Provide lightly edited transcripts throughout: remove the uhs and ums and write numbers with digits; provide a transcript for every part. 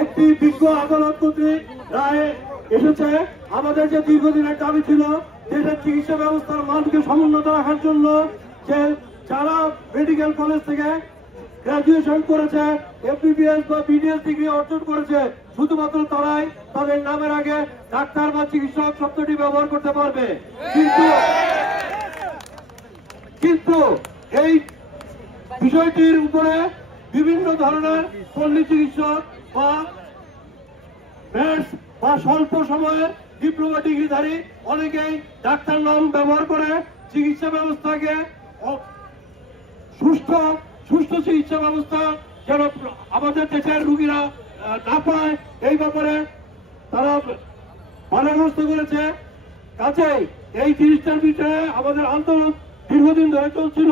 একটি বিজ্ঞ আদালত কর্তৃক রায় এসেছে। আমাদের যে দীর্ঘদিনের দাবি ছিল দেশের চিকিৎসা ব্যবস্থার মানকে সমুন্নত রাখার জন্য, যে যারা মেডিকেল কলেজ থেকে গ্রাজুয়েশন করেছে, এমবিবিএস বা বিডিএস ডিগ্রি অর্জন করেছে, শুধুমাত্র তারাই তাদের নামের আগে ডাক্তার বা চিকিৎসক শব্দটি ব্যবহার করতে পারবে। কিন্তু এই বিষয়টির উপরে বিভিন্ন ধরনের পল্লী চিকিৎসক বা বা স্বল্প সময়ের ডিপ্লোমা ডিগ্রিধারী অনেকেই ডাক্তার নাম ব্যবহার করে চিকিৎসা ব্যবস্থাকে সুষ্ঠু চিকিৎসা ব্যবস্থা যেন আমাদের দেশের রোগীরা না পায়, এই ব্যাপারে তারা বাধাগ্রস্ত করেছে। কাজেই এই জিনিসটার বিষয়ে আমাদের আন্দোলন দীর্ঘদিন ধরে চলছিল।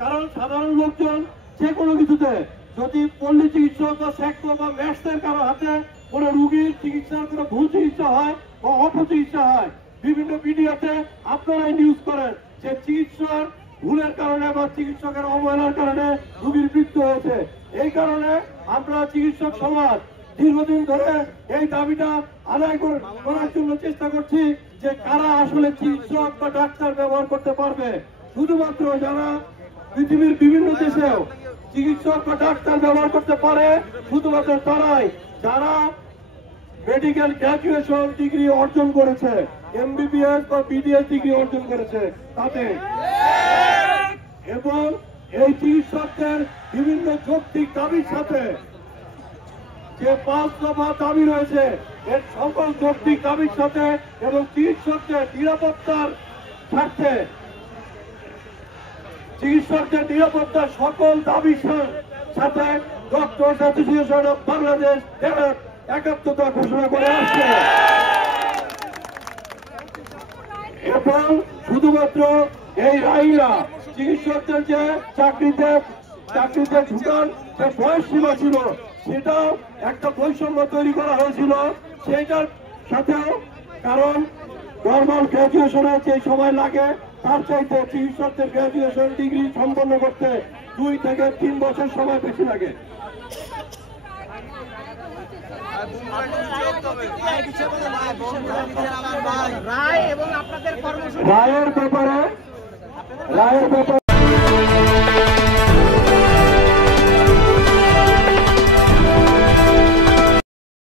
কারণ সাধারণ লোকজন যে কোনো কিছুতে যদি পল্লী চিকিৎসক বা সেক্টর বা ম্যাক্সের কারো হাতে কোনো রোগীর চিকিৎসার কোনো ভুল চিকিৎসা হয় বা অপচিকিৎসা হয়, বিভিন্ন মিডিয়াতে আপনারাই নিউজ করেন যে চিকিৎসার ভুলের কারণে বা চিকিৎসকের অবহেলার কারণে রোগীর মৃত্যু হয়েছে। এই কারণে আমরা চিকিৎসক সমাজ দীর্ঘদিন ধরে এই দাবিটা আদায় করার জন্য চেষ্টা করছি যে কারা আসলে চিকিৎসক বা ডাক্তার ব্যবহার করতে পারবে। শুধুমাত্র যারা পৃথিবীর বিভিন্ন দেশেও চিকিৎসক বা ডাক্তার ব্যবহার করতে পারে শুধুমাত্র তারাই যারা মেডিকেল গ্রাজুয়েশন ডিগ্রি অর্জন করেছে, এমবিবিএস বা বিডিএস ডিগ্রি অর্জন করেছে তাতে। এবং এই চিকিৎসকদের বিভিন্ন যৌক্তিক দাবির সাথে যে 5 দফা দাবি রয়েছে, এর সকল যৌক্তিক দাবির সাথে এবং চিকিৎসকদের নিরাপত্তার স্বার্থে চিকিৎসকদের নিরাপত্তার সকল দাবির সাথে ডক্টর অ্যাসোসিয়েশন অফ বাংলাদেশ একাত্মতা ঘোষণা করে আসছে। এবং শুধুমাত্র এই রায়রা চিকিৎসকদের যে চাকরিতে ঢুকার যে বয়স সীমা ছিল সেটাও একটা বৈষম্য তৈরি করা হয়েছিল সেটার সাথেও। কারণ নর্মাল গ্রাজুয়েশনে যে সময় লাগে তার চাইতে চিকিৎসকদের গ্রাজুয়েশন ডিগ্রি সম্পন্ন করতে 2 থেকে 3 বছর সময় বেশি লাগে। রায়ের ব্যাপারে